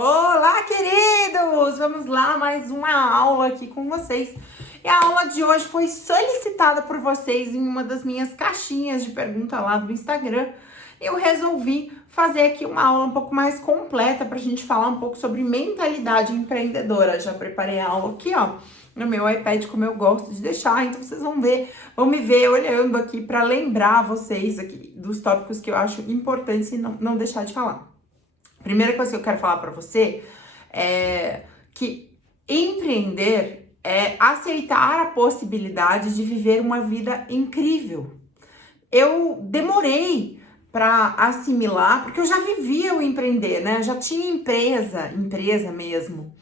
Olá, queridos! Vamos lá, mais uma aula aqui com vocês. E a aula de hoje foi solicitada por vocês em uma das minhas caixinhas de pergunta lá do Instagram. Eu resolvi fazer aqui uma aula um pouco mais completa para a gente falar um pouco sobre mentalidade empreendedora. Já preparei a aula aqui, ó, no meu iPad, como eu gosto de deixar. Então vocês vão me ver olhando aqui para lembrar vocês aqui dos tópicos que eu acho importantes e não deixar de falar. Primeira coisa que eu quero falar para você é que empreender é aceitar a possibilidade de viver uma vida incrível. Eu demorei para assimilar, porque eu já vivia o empreender, né? Eu já tinha empresa mesmo.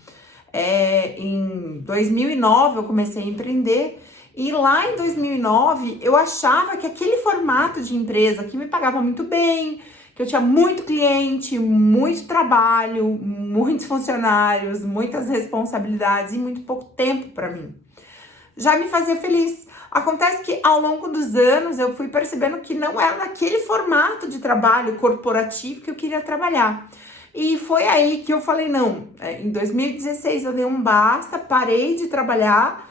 Em 2009 eu comecei a empreender e lá em 2009 eu achava que aquele formato de empresa que me pagava muito bem, que eu tinha muito cliente, muito trabalho, muitos funcionários, muitas responsabilidades e muito pouco tempo para mim, já me fazia feliz. Acontece que ao longo dos anos eu fui percebendo que não era naquele formato de trabalho corporativo que eu queria trabalhar. E foi aí que eu falei, não, em 2016 eu dei um basta, parei de trabalhar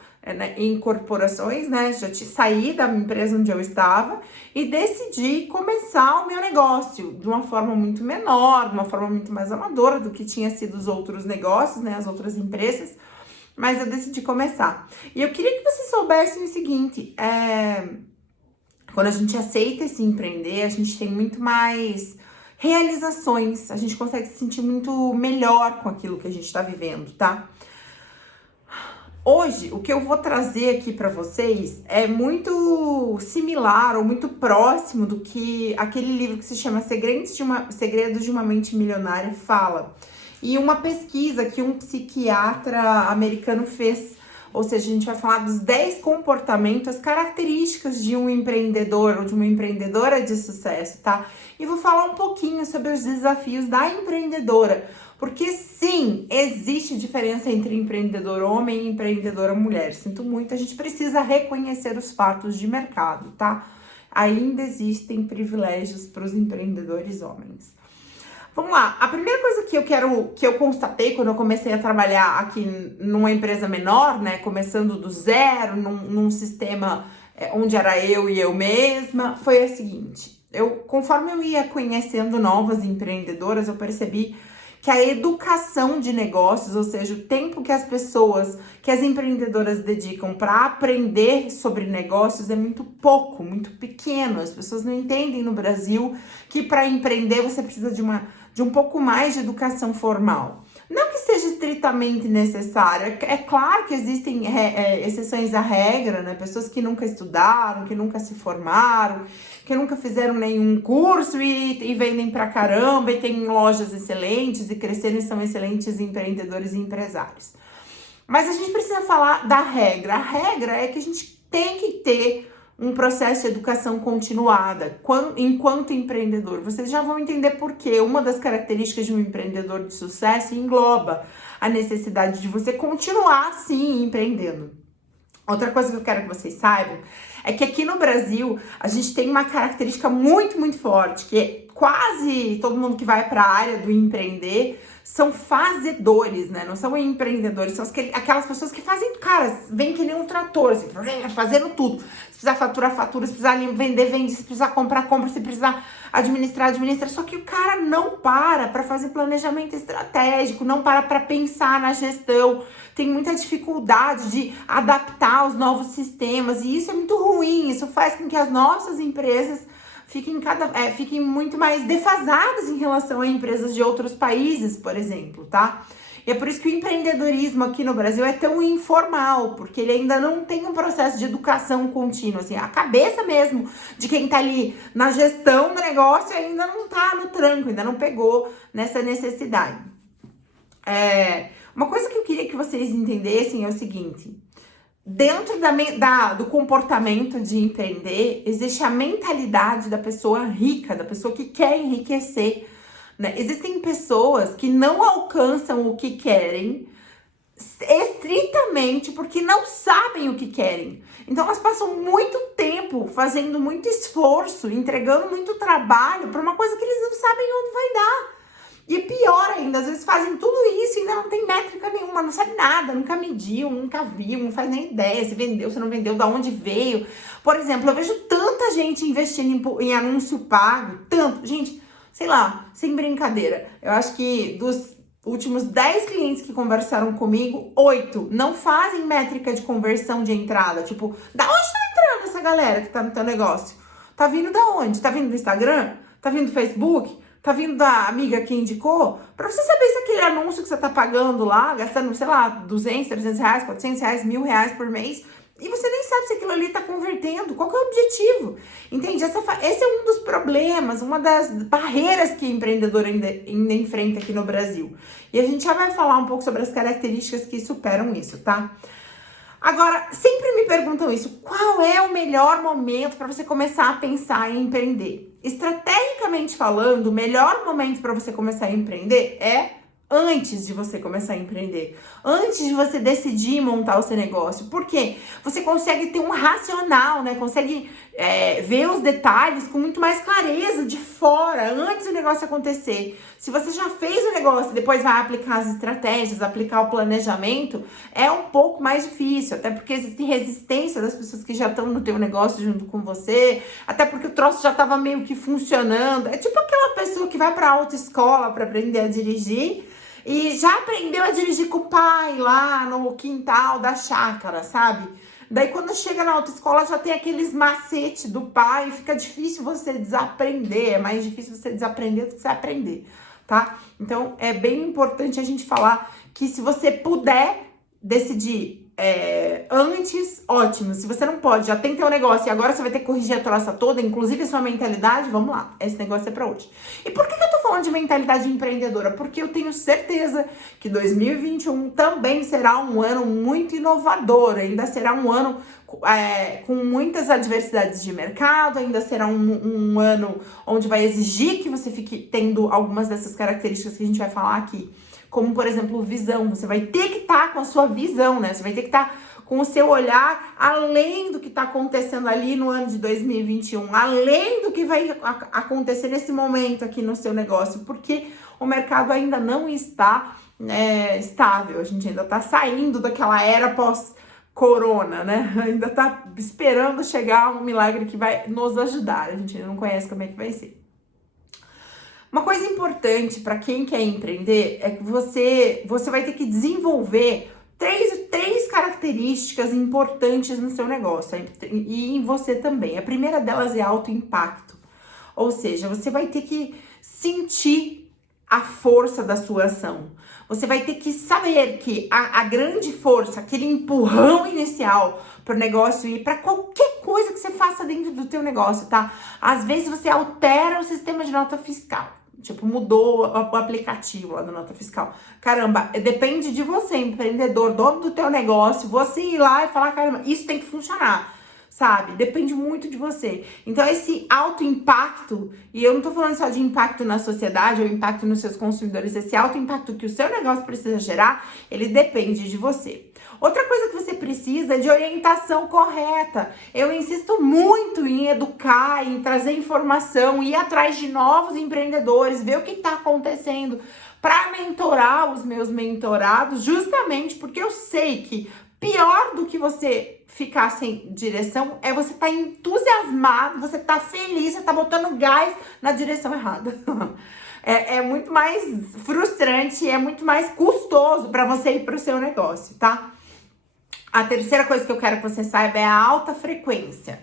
em corporações, né? Já saí da empresa onde eu estava e decidi começar o meu negócio de uma forma muito menor, de uma forma muito mais amadora do que tinha sido os outros negócios, né? As outras empresas, mas eu decidi começar. E eu queria que vocês soubessem o seguinte, quando a gente aceita esse empreender, a gente tem muito mais realizações, a gente consegue se sentir muito melhor com aquilo que a gente está vivendo, tá? Hoje, o que eu vou trazer aqui para vocês é muito similar ou muito próximo do que aquele livro que se chama Segredos de uma Mente Milionária fala. E uma pesquisa que um psiquiatra americano fez. Ou seja, a gente vai falar dos 10 comportamentos, as características de um empreendedor ou de uma empreendedora de sucesso, tá? E vou falar um pouquinho sobre os desafios da empreendedora. Porque sim, existe diferença entre empreendedor homem e empreendedora mulher. Sinto muito, a gente precisa reconhecer os fatos de mercado, tá? Ainda existem privilégios para os empreendedores homens. Vamos lá, a primeira coisa que eu constatei quando eu comecei a trabalhar aqui numa empresa menor, né, começando do zero, num sistema onde era eu e eu mesma, foi a seguinte: conforme eu ia conhecendo novas empreendedoras, eu percebi que a educação de negócios, ou seja, o tempo que as empreendedoras dedicam para aprender sobre negócios é muito pouco, muito pequeno. As pessoas não entendem no Brasil que para empreender você precisa de um pouco mais de educação formal. Não que seja estritamente necessário, é claro que existem exceções à regra, né? Pessoas que nunca estudaram, que nunca se formaram, que nunca fizeram nenhum curso e vendem pra caramba e têm lojas excelentes e cresceram e são excelentes empreendedores e empresários. Mas a gente precisa falar da regra. A regra é que a gente tem que ter um processo de educação continuada enquanto empreendedor. Vocês já vão entender por quê. Uma das características de um empreendedor de sucesso engloba a necessidade de você continuar, sim, empreendendo. Outra coisa que eu quero que vocês saibam é que aqui no Brasil a gente tem uma característica muito, muito forte, que é quase todo mundo que vai para a área do empreender são fazedores, né? Não são empreendedores, são aquelas pessoas que fazem, cara, vem que nem um trator, assim, fazendo tudo. Se precisar faturar, fatura, se precisar vender, vende, se precisar comprar, compra, se precisar administrar, administra. Só que o cara não para fazer planejamento estratégico, não para pensar na gestão, tem muita dificuldade de adaptar os novos sistemas, e isso é muito ruim. Isso faz com que as nossas empresas fiquem muito mais defasadas em relação a empresas de outros países, por exemplo, tá? E é por isso que o empreendedorismo aqui no Brasil é tão informal, porque ele ainda não tem um processo de educação contínua, assim, a cabeça mesmo de quem tá ali na gestão do negócio ainda não tá no tranco, ainda não pegou nessa necessidade. Uma coisa que eu queria que vocês entendessem é o seguinte: dentro do comportamento de empreender, existe a mentalidade da pessoa rica, da pessoa que quer enriquecer, né? Existem pessoas que não alcançam o que querem estritamente porque não sabem o que querem. Então elas passam muito tempo fazendo muito esforço, entregando muito trabalho para uma coisa que eles não sabem onde vai dar. E pior ainda, às vezes fazem tudo isso e ainda não tem métrica nenhuma, não sabe nada, nunca mediu, nunca viu, não faz nem ideia se vendeu, se não vendeu, da onde veio. Por exemplo, eu vejo tanta gente investindo em anúncio pago, tanto. Gente, sei lá, sem brincadeira, eu acho que dos últimos 10 clientes que conversaram comigo, 8 não fazem métrica de conversão de entrada. Tipo, da onde tá entrando essa galera que tá no teu negócio? Tá vindo da onde? Tá vindo do Instagram? Tá vindo do Facebook? Tá vindo da amiga que indicou? Pra você saber se aquele anúncio que você tá pagando lá, gastando, sei lá, 200, 300 reais, 400 reais, 1.000 reais por mês, e você nem sabe se aquilo ali tá convertendo. Qual que é o objetivo? Entende? Esse é um dos problemas, uma das barreiras que o empreendedor ainda enfrenta aqui no Brasil. E a gente já vai falar um pouco sobre as características que superam isso, tá? Agora, sempre me perguntam isso, qual é o melhor momento para você começar a pensar em empreender? Estrategicamente falando, o melhor momento para você começar a empreender é antes de você começar a empreender, antes de você decidir montar o seu negócio, porque você consegue ter um racional, né? Consegue ver os detalhes com muito mais clareza de fora, antes do negócio acontecer. Se você já fez o negócio e depois vai aplicar as estratégias, aplicar o planejamento, é um pouco mais difícil, até porque existe resistência das pessoas que já estão no teu negócio junto com você, até porque o troço já estava meio que funcionando. É tipo aquela pessoa que vai para autoescola para aprender a dirigir, e já aprendeu a dirigir com o pai lá no quintal da chácara, sabe? Daí quando chega na autoescola já tem aqueles macetes do pai, fica difícil você desaprender, é mais difícil você desaprender do que você aprender, tá? Então é bem importante a gente falar que se você puder decidir antes, ótimo. Se você não pode, já tem teu negócio e agora você vai ter que corrigir a troça toda, inclusive a sua mentalidade, vamos lá, esse negócio é pra hoje. E por que eu tô falando de mentalidade empreendedora? Porque eu tenho certeza que 2021 também será um ano muito inovador, ainda será um ano com muitas adversidades de mercado, ainda será um ano onde vai exigir que você fique tendo algumas dessas características que a gente vai falar aqui. Como, por exemplo, visão. Você vai ter que estar com a sua visão, né? Você vai ter que estar com o seu olhar além do que está acontecendo ali no ano de 2021, além do que vai acontecer nesse momento aqui no seu negócio, porque o mercado ainda não está estável. A gente ainda está saindo daquela era pós-corona, né? Ainda está esperando chegar um milagre que vai nos ajudar. A gente ainda não conhece como é que vai ser. Uma coisa importante para quem quer empreender é que você vai ter que desenvolver três características importantes no seu negócio e em você também. A primeira delas é alto impacto, ou seja, você vai ter que sentir a força da sua ação. Você vai ter que saber que a grande força, aquele empurrão inicial para o negócio ir para qualquer coisa que você faça dentro do teu negócio, tá? Às vezes você altera o sistema de nota fiscal. Tipo, mudou o aplicativo lá da nota fiscal. Caramba, depende de você, empreendedor, dono do teu negócio, você ir lá e falar, caramba, isso tem que funcionar, sabe? Depende muito de você. Então, esse alto impacto, e eu não tô falando só de impacto na sociedade ou impacto nos seus consumidores, esse alto impacto que o seu negócio precisa gerar, ele depende de você. Outra coisa que você precisa é de orientação correta. Eu insisto muito em educar, em trazer informação, ir atrás de novos empreendedores, ver o que está acontecendo, para mentorar os meus mentorados, justamente porque eu sei que pior do que você ficar sem direção é você estar entusiasmado, você tá feliz, você tá botando gás na direção errada. É muito mais frustrante, é muito mais custoso para você ir para o seu negócio, tá? A terceira coisa que eu quero que você saiba é a alta frequência.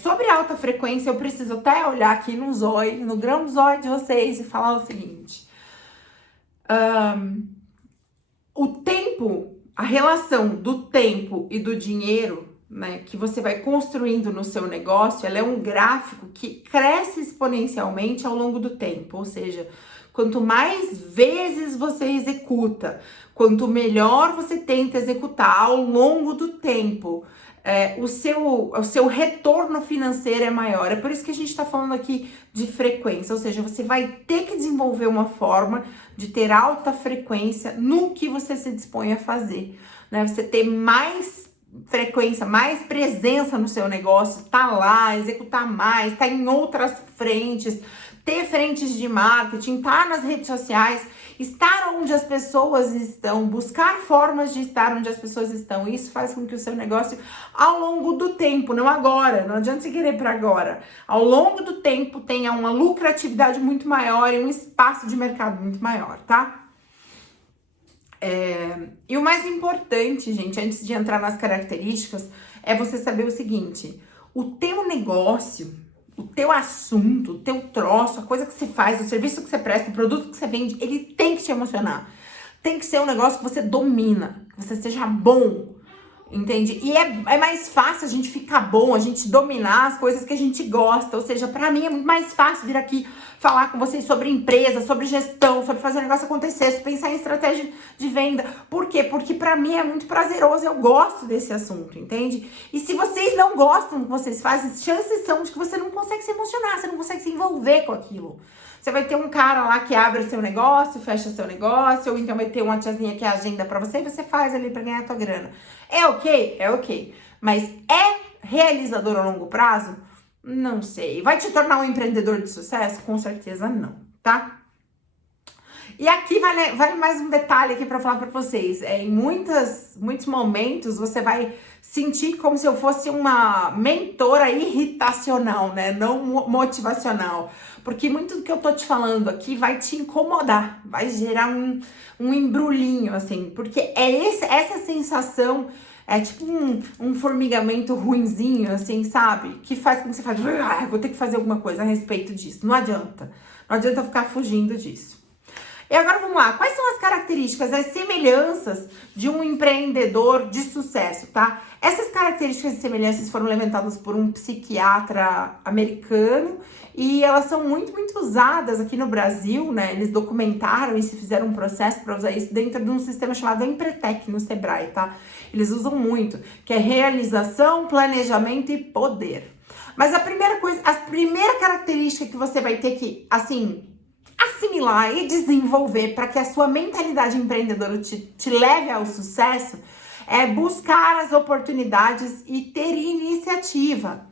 Sobre a alta frequência, eu preciso até olhar aqui no grão zóio de vocês e falar o seguinte. O tempo, a relação do tempo e do dinheiro, né, que você vai construindo no seu negócio, ela é um gráfico que cresce exponencialmente ao longo do tempo, ou seja, quanto mais vezes você executa, quanto melhor você tenta executar ao longo do tempo, o seu retorno financeiro é maior. É por isso que a gente está falando aqui de frequência, ou seja, você vai ter que desenvolver uma forma de ter alta frequência no que você se dispõe a fazer, né? Você ter mais frequência, mais presença no seu negócio, tá lá, executar mais, tá em outras frentes, ter frentes de marketing, estar nas redes sociais, estar onde as pessoas estão, buscar formas de estar onde as pessoas estão. Isso faz com que o seu negócio, ao longo do tempo, não agora, não adianta você querer para agora, ao longo do tempo tenha uma lucratividade muito maior e um espaço de mercado muito maior, tá? E o mais importante, gente, antes de entrar nas características, é você saber o seguinte: o teu negócio, o teu assunto, o teu troço, a coisa que você faz, o serviço que você presta, o produto que você vende, ele tem que te emocionar. Tem que ser um negócio que você domina, que você seja bom, entende? E é mais fácil a gente ficar bom, a gente dominar as coisas que a gente gosta. Ou seja, pra mim é muito mais fácil vir aqui falar com vocês sobre empresa, sobre gestão, sobre fazer o negócio acontecer, sobre pensar em estratégia de venda. Por quê? Porque pra mim é muito prazeroso, eu gosto desse assunto, entende? E se vocês não gostam do que vocês fazem, chances são de que você não consegue se emocionar, você não consegue se envolver com aquilo. Você vai ter um cara lá que abre o seu negócio, fecha o seu negócio, ou então vai ter uma tiazinha que agenda pra você e você faz ali pra ganhar a tua grana. É ok? É ok. Mas é realizador a longo prazo? Não sei. Vai te tornar um empreendedor de sucesso? Com certeza não, tá? E aqui vale mais um detalhe aqui pra falar pra vocês. Em muitos momentos você vai sentir como se eu fosse uma mentora irritacional, né? Não motivacional. Porque muito do que eu tô te falando aqui vai te incomodar, vai gerar um embrulhinho, assim. Porque essa sensação é tipo um formigamento ruinzinho, assim, sabe? Que faz com que você fale, vou ter que fazer alguma coisa a respeito disso. Não adianta. Não adianta ficar fugindo disso. E agora vamos lá, quais são as características, as semelhanças de um empreendedor de sucesso, tá? Essas características e semelhanças foram levantadas por um psiquiatra americano e elas são muito usadas aqui no Brasil, né? Eles documentaram e se fizeram um processo para usar isso dentro de um sistema chamado Empretec no Sebrae, tá? Eles usam muito, que é realização, planejamento e poder. Mas a primeira característica que você vai ter que, assim, assimilar e desenvolver para que a sua mentalidade empreendedora te leve ao sucesso é buscar as oportunidades e ter iniciativa.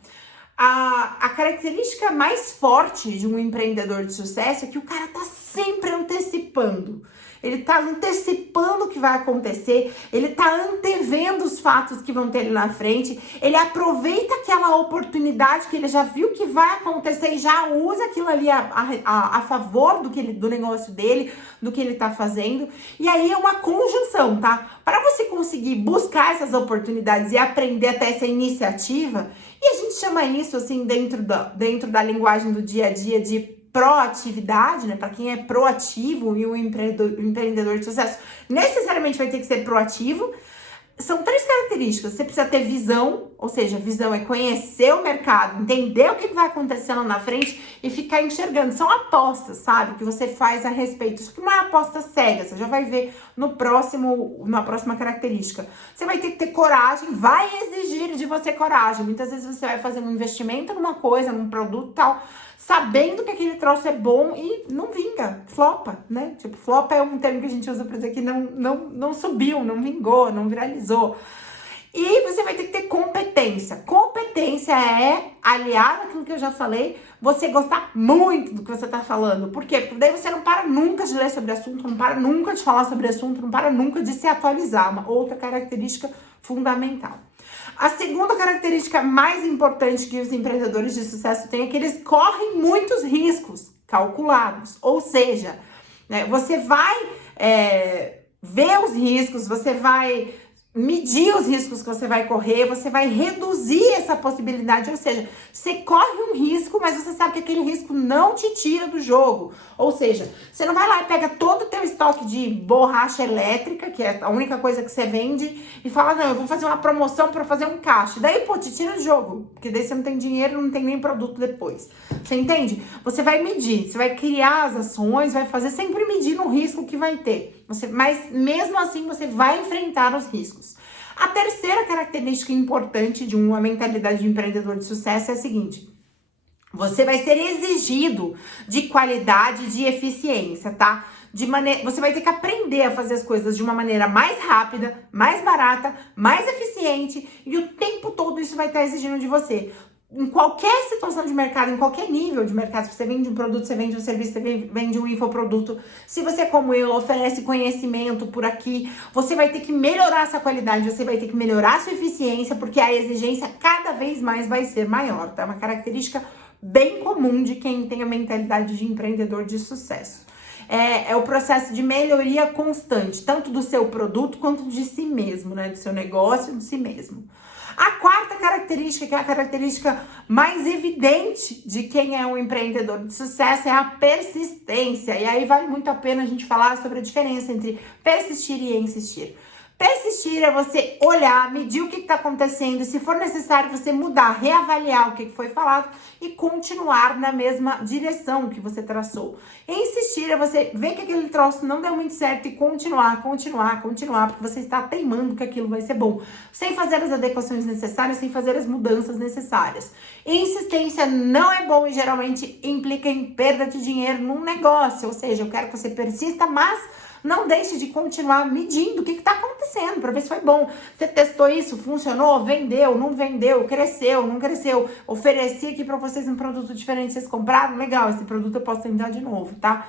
A característica mais forte de um empreendedor de sucesso é que o cara tá sempre antecipando. Ele tá antecipando o que vai acontecer, ele tá antevendo os fatos que vão ter ali na frente, ele aproveita aquela oportunidade que ele já viu que vai acontecer e já usa aquilo ali a favor do negócio dele, do que ele tá fazendo. E aí é uma conjunção, tá? Para você conseguir buscar essas oportunidades e aprender até essa iniciativa, e a gente chama isso, assim, dentro da linguagem do dia a dia de proatividade, né? Para quem é proativo e um empreendedor de sucesso, necessariamente vai ter que ser proativo. São 3 características. Você precisa ter visão, ou seja, visão é conhecer o mercado, entender o que vai acontecer lá na frente e ficar enxergando. São apostas, sabe? Que você faz a respeito. Isso que não é aposta cega, você já vai ver na próxima característica. Você vai ter que ter coragem, vai exigir de você coragem. Muitas vezes você vai fazer um investimento numa coisa, num produto tal, sabendo que aquele troço é bom e não vinga, flopa, né? Tipo, flopa é um termo que a gente usa pra dizer que não subiu, não vingou, não viralizou. E você vai ter que ter competência. Competência é, aliado àquilo que eu já falei, você gostar muito do que você tá falando. Por quê? Porque daí você não para nunca de ler sobre assunto, não para nunca de falar sobre assunto, não para nunca de se atualizar. Uma outra característica fundamental. A segunda característica mais importante que os empreendedores de sucesso têm é que eles correm muitos riscos calculados. Ou seja, né, você vai ver os riscos, você vai medir os riscos que você vai correr, você vai reduzir essa possibilidade, ou seja, você corre um risco, mas você sabe que aquele risco não te tira do jogo, ou seja, você não vai lá e pega todo o teu estoque de borracha elétrica, que é a única coisa que você vende, e fala, não, eu vou fazer uma promoção para fazer um caixa, daí, pô, te tira do jogo, porque daí você não tem dinheiro, não tem nem produto depois, você entende? Você vai medir, você vai criar as ações, vai fazer sempre medindo o risco que vai ter, mas mesmo assim você vai enfrentar os riscos. A terceira característica importante de uma mentalidade de empreendedor de sucesso é a seguinte: você vai ser exigido de qualidade e de eficiência, tá? Você vai ter que aprender a fazer as coisas de uma maneira mais rápida, mais barata, mais eficiente, e o tempo todo isso vai estar exigindo de você. em qualquer situação de mercado, em qualquer nível de mercado, se você vende um produto, você vende um serviço, você vende um infoproduto, se você, como eu, oferece conhecimento por aqui, você vai ter que melhorar essa qualidade, você vai ter que melhorar a sua eficiência, porque a exigência cada vez mais vai ser maior, tá? Uma característica bem comum de quem tem a mentalidade de empreendedor de sucesso. É o processo de melhoria constante, tanto do seu produto quanto de si mesmo, né? Do seu negócio e de si mesmo. A quarta característica, que é a característica mais evidente de quem é um empreendedor de sucesso, é a persistência. E aí vale muito a pena a gente falar sobre a diferença entre persistir e insistir. Persistir é você olhar, medir o que está acontecendo, se for necessário você mudar, reavaliar o que foi falado e continuar na mesma direção que você traçou. Insistir é você ver que aquele troço não deu muito certo e continuar, porque você está teimando que aquilo vai ser bom, sem fazer as adequações necessárias, sem fazer as mudanças necessárias. Insistência não é bom e geralmente implica em perda de dinheiro num negócio, ou seja, eu quero que você persista, mas não deixe de continuar medindo o que está acontecendo para ver se foi bom. Você testou isso, funcionou, vendeu, não vendeu, cresceu, não cresceu. Ofereci aqui para vocês um produto diferente, vocês compraram? Legal, esse produto eu posso tentar de novo, tá?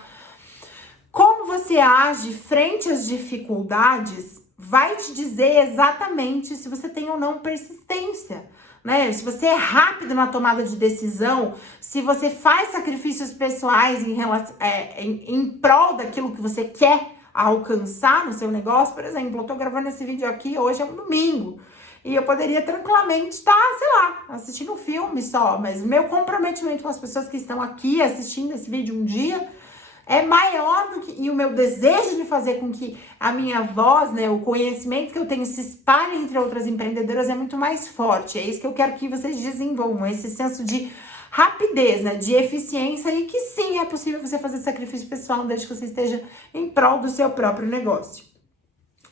Como você age frente às dificuldades vai te dizer exatamente se você tem ou não persistência. Né? Se você é rápido na tomada de decisão, se você faz sacrifícios pessoais em prol daquilo que você quer alcançar no seu negócio. Por exemplo, eu tô gravando esse vídeo aqui, hoje é um domingo, e eu poderia tranquilamente estar, sei lá, assistindo um filme só, mas meu comprometimento com as pessoas que estão aqui assistindo esse vídeo um dia é maior do que, e o meu desejo de fazer com que a minha voz, né, o conhecimento que eu tenho se espalhe entre outras empreendedoras é muito mais forte. É isso que eu quero que vocês desenvolvam, esse senso de rapidez, né, de eficiência, e que sim, é possível você fazer sacrifício pessoal desde que você esteja em prol do seu próprio negócio.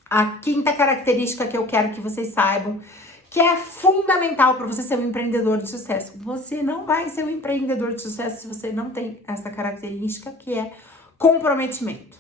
A quinta característica que eu quero que vocês saibam, que é fundamental para você ser um empreendedor de sucesso. Você não vai ser um empreendedor de sucesso se você não tem essa característica, que é comprometimento.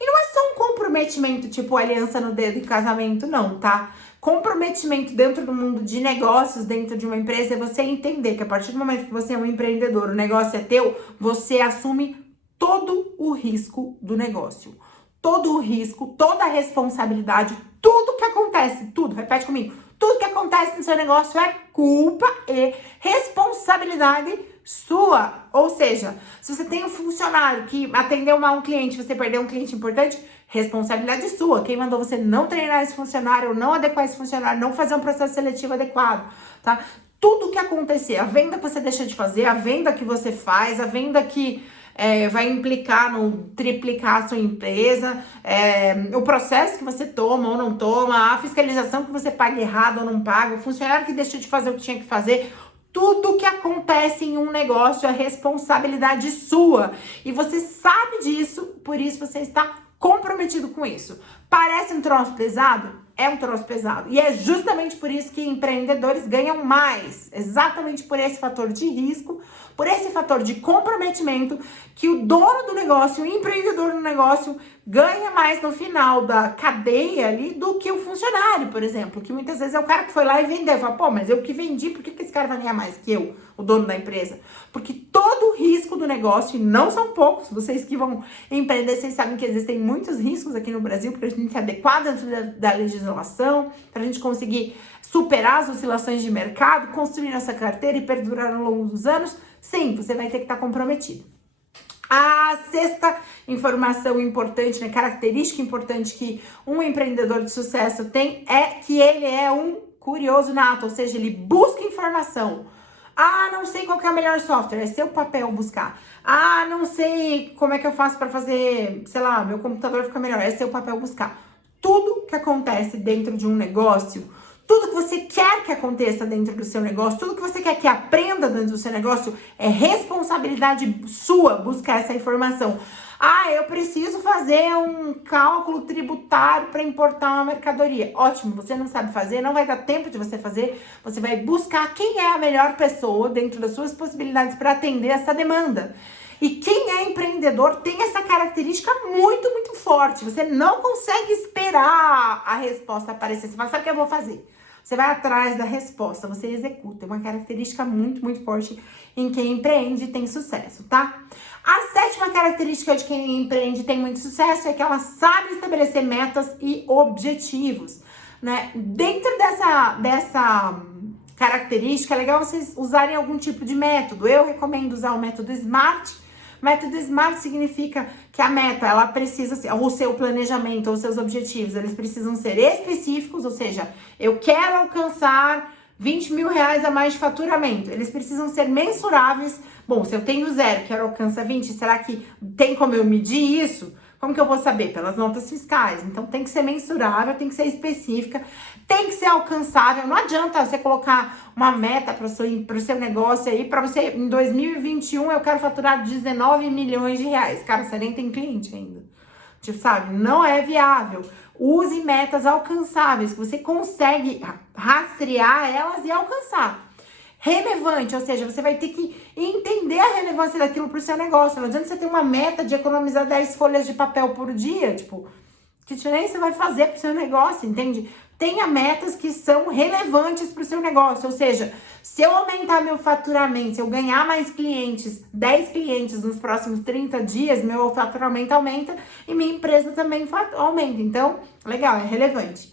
E não é só um comprometimento tipo aliança no dedo e casamento, não, tá? Comprometimento dentro do mundo de negócios, dentro de uma empresa, é você entender que a partir do momento que você é um empreendedor, o negócio é teu, você assume todo o risco do negócio. Todo o risco, toda a responsabilidade, tudo que acontece, tudo, repete comigo, tudo que acontece no seu negócio é culpa e responsabilidade sua. Ou seja, se você tem um funcionário que atendeu mal um cliente, você perdeu um cliente importante, responsabilidade sua. Quem mandou você não treinar esse funcionário, ou não adequar esse funcionário, não fazer um processo seletivo adequado, tá? Tudo que acontecer, a venda que você deixa de fazer, a venda que você faz, a venda que vai implicar no triplicar a sua empresa, o processo que você toma ou não toma, a fiscalização que você paga errado ou não paga, o funcionário que deixou de fazer o que tinha que fazer, tudo que acontece em um negócio é responsabilidade sua. E você sabe disso, por isso você está comprometido com isso. Parece um troço pesado? É um troço pesado. E é justamente por isso que empreendedores ganham mais. Exatamente por esse fator de risco, por esse fator de comprometimento, que o dono do negócio, o empreendedor do negócio, ganha mais no final da cadeia ali do que o funcionário, por exemplo. Que muitas vezes é o cara que foi lá e vendeu. Fala, pô, mas eu que vendi, por que esse cara vai ganhar mais que eu, o dono da empresa? Porque todo o risco do negócio, e não são poucos, vocês que vão empreender, vocês sabem que existem muitos riscos aqui no Brasil para a gente se adequar dentro da legislação, para a gente conseguir superar as oscilações de mercado, construir nossa carteira e perdurar ao longo dos anos. Sim, você vai ter que estar comprometido. A sexta informação importante, né, característica importante que um empreendedor de sucesso tem é que ele é um curioso nato, ou seja, ele busca informação. Ah, não sei qual que é o melhor software, é seu papel buscar. Ah, não sei como é que eu faço para fazer, sei lá, meu computador ficar melhor, é seu papel buscar. Tudo que acontece dentro de um negócio, tudo que você quer que aconteça dentro do seu negócio, tudo que você quer que aprenda dentro do seu negócio, é responsabilidade sua buscar essa informação. Ah, eu preciso fazer um cálculo tributário para importar uma mercadoria. Ótimo, você não sabe fazer, não vai dar tempo de você fazer. Você vai buscar quem é a melhor pessoa dentro das suas possibilidades para atender essa demanda. E quem é empreendedor tem essa característica muito, muito forte. Você não consegue esperar a resposta aparecer. Você fala, sabe o que eu vou fazer? Você vai atrás da resposta, você executa. É uma característica muito, muito forte em quem empreende e tem sucesso, tá? A 7ª característica de quem empreende e tem muito sucesso é que ela sabe estabelecer metas e objetivos, né? Dentro dessa característica, é legal vocês usarem algum tipo de método. Eu recomendo usar o método SMART. O método SMART significa que a meta, ela precisa ser, o seu planejamento ou seus objetivos, eles precisam ser específicos, ou seja, eu quero alcançar 20 mil reais a mais de faturamento. Eles precisam ser mensuráveis. Bom, se eu tenho 0, quero alcançar 20, será que tem como eu medir isso? Como que eu vou saber? Pelas notas fiscais. Então, tem que ser mensurável, tem que ser específica, tem que ser alcançável. Não adianta você colocar uma meta para o seu negócio aí, para você, em 2021, eu quero faturar 19 milhões de reais. Cara, você nem tem cliente ainda. Tipo, sabe? Não é viável. Use metas alcançáveis, que você consegue rastrear elas e alcançar. Relevante, ou seja, você vai ter que entender a relevância daquilo para o seu negócio. Não adianta você ter uma meta de economizar 10 folhas de papel por dia, tipo, que diferença vai fazer para o seu negócio, entende? Tenha metas que são relevantes para o seu negócio, ou seja, se eu aumentar meu faturamento, se eu ganhar mais clientes, 10 clientes nos próximos 30 dias, meu faturamento aumenta e minha empresa também aumenta. Então, legal, é relevante.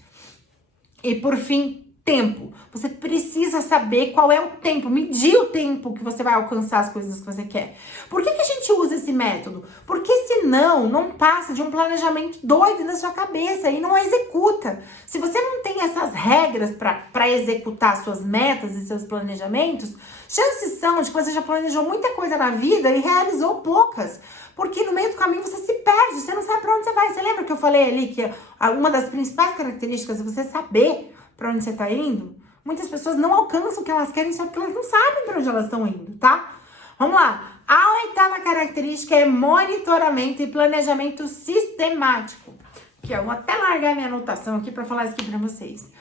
E por fim, tempo. Você precisa saber qual é o tempo, medir o tempo que você vai alcançar as coisas que você quer. Por que a gente usa esse método? Porque senão não passa de um planejamento doido na sua cabeça e não executa. Se você não tem essas regras para executar suas metas e seus planejamentos, chances são de que você já planejou muita coisa na vida e realizou poucas. Porque no meio do caminho você se perde, você não sabe para onde você vai. Você lembra que eu falei ali que uma das principais características é você saber para onde você tá indo? Muitas pessoas não alcançam o que elas querem só porque elas não sabem para onde elas estão indo, tá? Vamos lá. A 8ª característica é monitoramento e planejamento sistemático. Que eu vou até largar minha anotação aqui para falar isso aqui para vocês.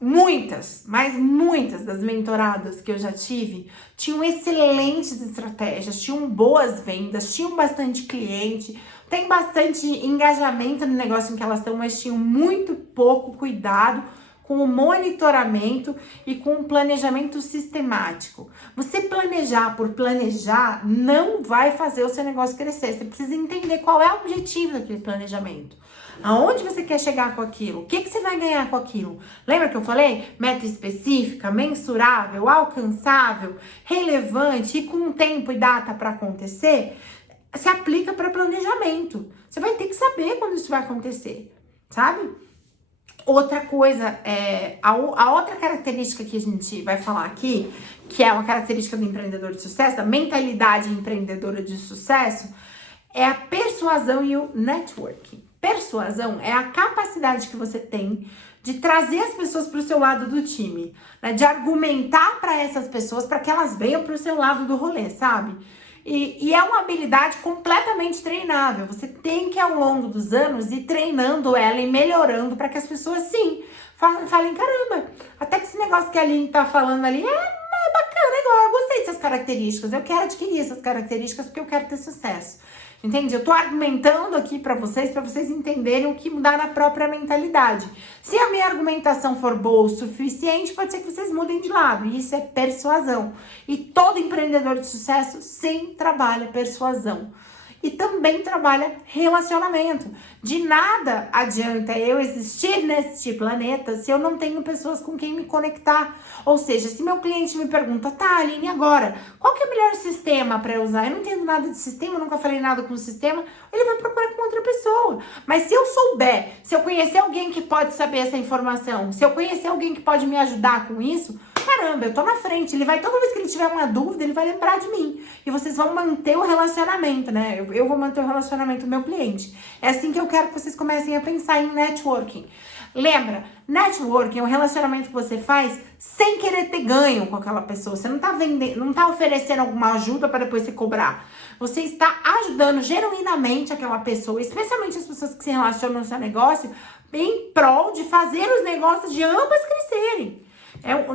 Muitas, mas muitas das mentoradas que eu já tive tinham excelentes estratégias, tinham boas vendas, tinham bastante cliente, tem bastante engajamento no negócio em que elas estão, mas tinham muito pouco cuidado com o monitoramento e com o planejamento sistemático. Você planejar por planejar não vai fazer o seu negócio crescer. Você precisa entender qual é o objetivo daquele planejamento. Aonde você quer chegar com aquilo? O que você vai ganhar com aquilo? Lembra que eu falei? Meta específica, mensurável, alcançável, relevante e com tempo e data para acontecer? Se aplica para planejamento. Você vai ter que saber quando isso vai acontecer, sabe? Outra coisa, a outra característica que a gente vai falar aqui, que é uma característica do empreendedor de sucesso, da mentalidade empreendedora de sucesso, é a persuasão e o networking. Persuasão é a capacidade que você tem de trazer as pessoas para o seu lado do time, né? De argumentar para essas pessoas para que elas venham para o seu lado do rolê, sabe? E é uma habilidade completamente treinável. Você tem que, ao longo dos anos, ir treinando ela e melhorando para que as pessoas, sim, falem, caramba, até que esse negócio que a Aline tá falando ali é bacana, é igual, eu gostei dessas características, eu quero adquirir essas características porque eu quero ter sucesso. Entende? Eu tô argumentando aqui para vocês entenderem o que mudar na própria mentalidade. Se a minha argumentação for boa o suficiente, pode ser que vocês mudem de lado. E isso é persuasão. E todo empreendedor de sucesso sim trabalha persuasão. E também trabalha relacionamento. De nada adianta eu existir neste planeta se eu não tenho pessoas com quem me conectar. Ou seja, se meu cliente me pergunta, tá, Aline, agora, qual que é o melhor sistema para eu usar? Eu não entendo nada de sistema, nunca falei nada com o sistema. Ele vai procurar com outra pessoa. Mas se eu souber, se eu conhecer alguém que pode saber essa informação, se eu conhecer alguém que pode me ajudar com isso, caramba, eu tô na frente. Ele vai, toda vez que ele tiver uma dúvida, ele vai lembrar de mim. E vocês vão manter o relacionamento, né? Eu vou manter o relacionamento do meu cliente. É assim que eu quero que vocês comecem a pensar em networking. Lembra, networking é um relacionamento que você faz sem querer ter ganho com aquela pessoa. Você não tá vendendo, não tá oferecendo alguma ajuda para depois se cobrar. Você está ajudando genuinamente aquela pessoa, especialmente as pessoas que se relacionam no seu negócio, em prol de fazer os negócios de ambas crescerem.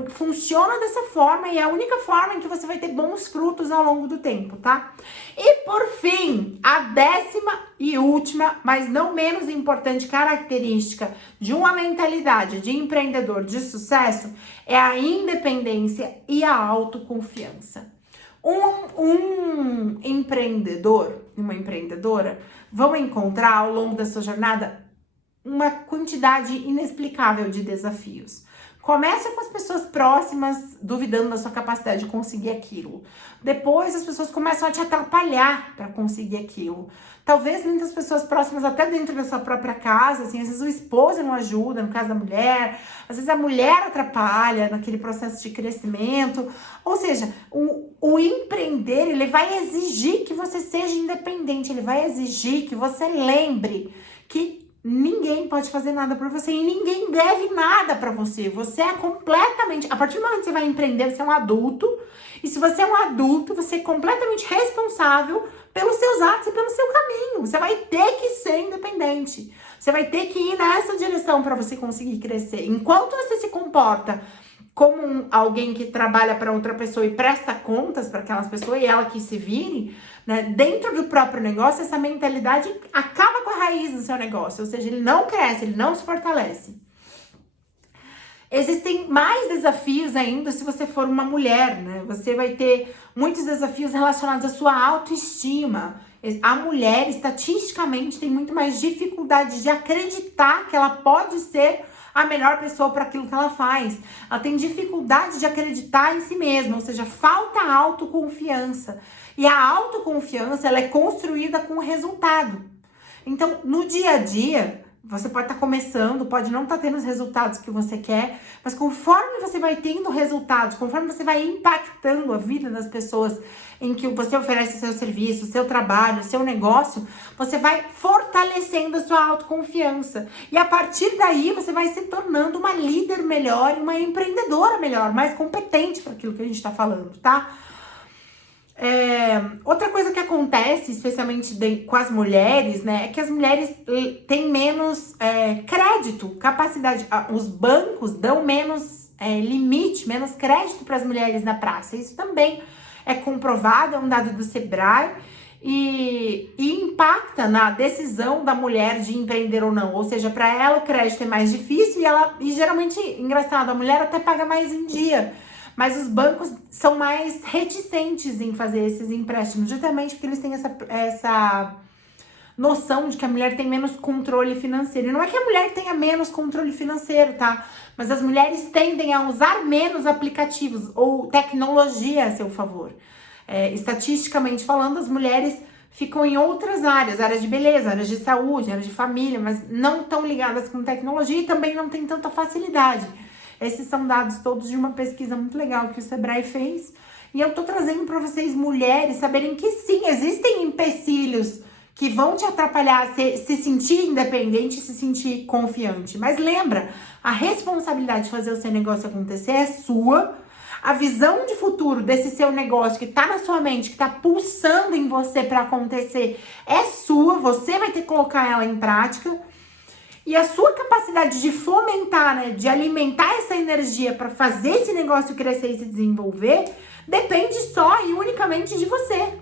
Funciona dessa forma e é a única forma em que você vai ter bons frutos ao longo do tempo, tá? E por fim, a 10ª e última, mas não menos importante característica de uma mentalidade de empreendedor de sucesso é a independência e a autoconfiança. Um empreendedor, uma empreendedora, vão encontrar ao longo da sua jornada uma quantidade inexplicável de desafios. Começa com as pessoas próximas duvidando da sua capacidade de conseguir aquilo. Depois as pessoas começam a te atrapalhar para conseguir aquilo. Talvez muitas pessoas próximas até dentro da sua própria casa, assim, às vezes o esposo não ajuda, no caso da mulher, às vezes a mulher atrapalha naquele processo de crescimento. Ou seja, o empreender, ele vai exigir que você seja independente, ele vai exigir que você lembre que ninguém pode fazer nada por você e ninguém deve nada pra você. Você é completamente... A partir do momento que você vai empreender, você é um adulto. E se você é um adulto, você é completamente responsável pelos seus atos e pelo seu caminho. Você vai ter que ser independente. Você vai ter que ir nessa direção pra você conseguir crescer. Enquanto você se comporta como alguém que trabalha para outra pessoa e presta contas para aquelas pessoas e ela que se vire, né? Dentro do próprio negócio, essa mentalidade acaba com a raiz do seu negócio, ou seja, ele não cresce, ele não se fortalece. Existem mais desafios ainda se você for uma mulher, né? Você vai ter muitos desafios relacionados à sua autoestima. A mulher, estatisticamente, tem muito mais dificuldade de acreditar que ela pode ser a melhor pessoa para aquilo que ela faz. Ela tem dificuldade de acreditar em si mesma, ou seja, falta autoconfiança. E a autoconfiança, ela é construída com o resultado. Então, no dia a dia, você pode estar começando, pode não estar tendo os resultados que você quer, mas conforme você vai tendo resultados, conforme você vai impactando a vida das pessoas em que você oferece seu serviço, seu trabalho, seu negócio, você vai fortalecendo a sua autoconfiança. E a partir daí, você vai se tornando uma líder melhor, uma empreendedora melhor, mais competente para aquilo que a gente está falando, tá? Outra coisa que acontece, especialmente com as mulheres, né, é que as mulheres têm menos crédito, capacidade, os bancos dão menos limite, menos crédito para as mulheres na praça. Isso também é comprovado, é um dado do Sebrae e impacta na decisão da mulher de empreender ou não. Ou seja, para ela o crédito é mais difícil e geralmente, engraçado, a mulher até paga mais em dia. Mas os bancos são mais reticentes em fazer esses empréstimos, justamente porque eles têm essa noção de que a mulher tem menos controle financeiro. E não é que a mulher tenha menos controle financeiro, tá? Mas as mulheres tendem a usar menos aplicativos ou tecnologia a seu favor. Estatisticamente falando, as mulheres ficam em outras áreas de beleza, áreas de saúde, áreas de família, mas não tão ligadas com tecnologia e também não tem tanta facilidade. Esses são dados todos de uma pesquisa muito legal que o Sebrae fez. E eu tô trazendo para vocês, mulheres, saberem que sim, existem empecilhos que vão te atrapalhar a se sentir independente, se sentir confiante. Mas lembra, a responsabilidade de fazer o seu negócio acontecer é sua. A visão de futuro desse seu negócio que tá na sua mente, que tá pulsando em você para acontecer, é sua. Você vai ter que colocar ela em prática. E a sua capacidade de fomentar, né, de alimentar essa energia para fazer esse negócio crescer e se desenvolver, depende só e unicamente de você.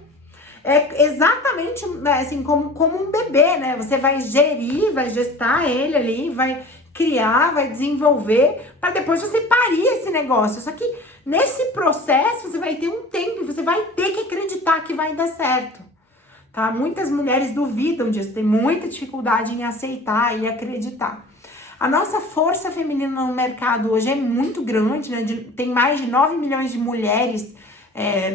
É exatamente assim como um bebê, né? Você vai gerir, vai gestar ele ali, vai criar, vai desenvolver, para depois você parir esse negócio. Só que nesse processo você vai ter um tempo e você vai ter que acreditar que vai dar certo. Tá? Muitas mulheres duvidam disso, tem muita dificuldade em aceitar e acreditar. A nossa força feminina no mercado hoje é muito grande, né? Tem mais de 9 milhões de mulheres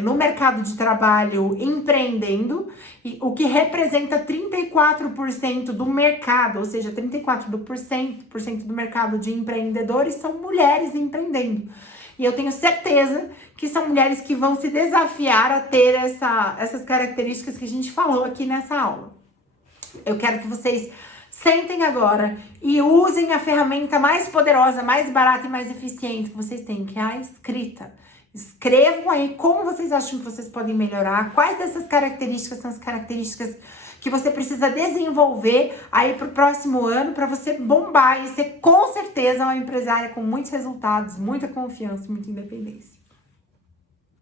no mercado de trabalho empreendendo, o que representa 34% do mercado, ou seja, 34% do mercado de empreendedores são mulheres empreendendo. E eu tenho certeza que são mulheres que vão se desafiar a ter essas características que a gente falou aqui nessa aula. Eu quero que vocês sentem agora e usem a ferramenta mais poderosa, mais barata e mais eficiente que vocês têm, que é a escrita. Escrevam aí como vocês acham que vocês podem melhorar, quais dessas características são as características que você precisa desenvolver aí pro próximo ano para você bombar e ser com certeza uma empresária com muitos resultados, muita confiança e muita independência.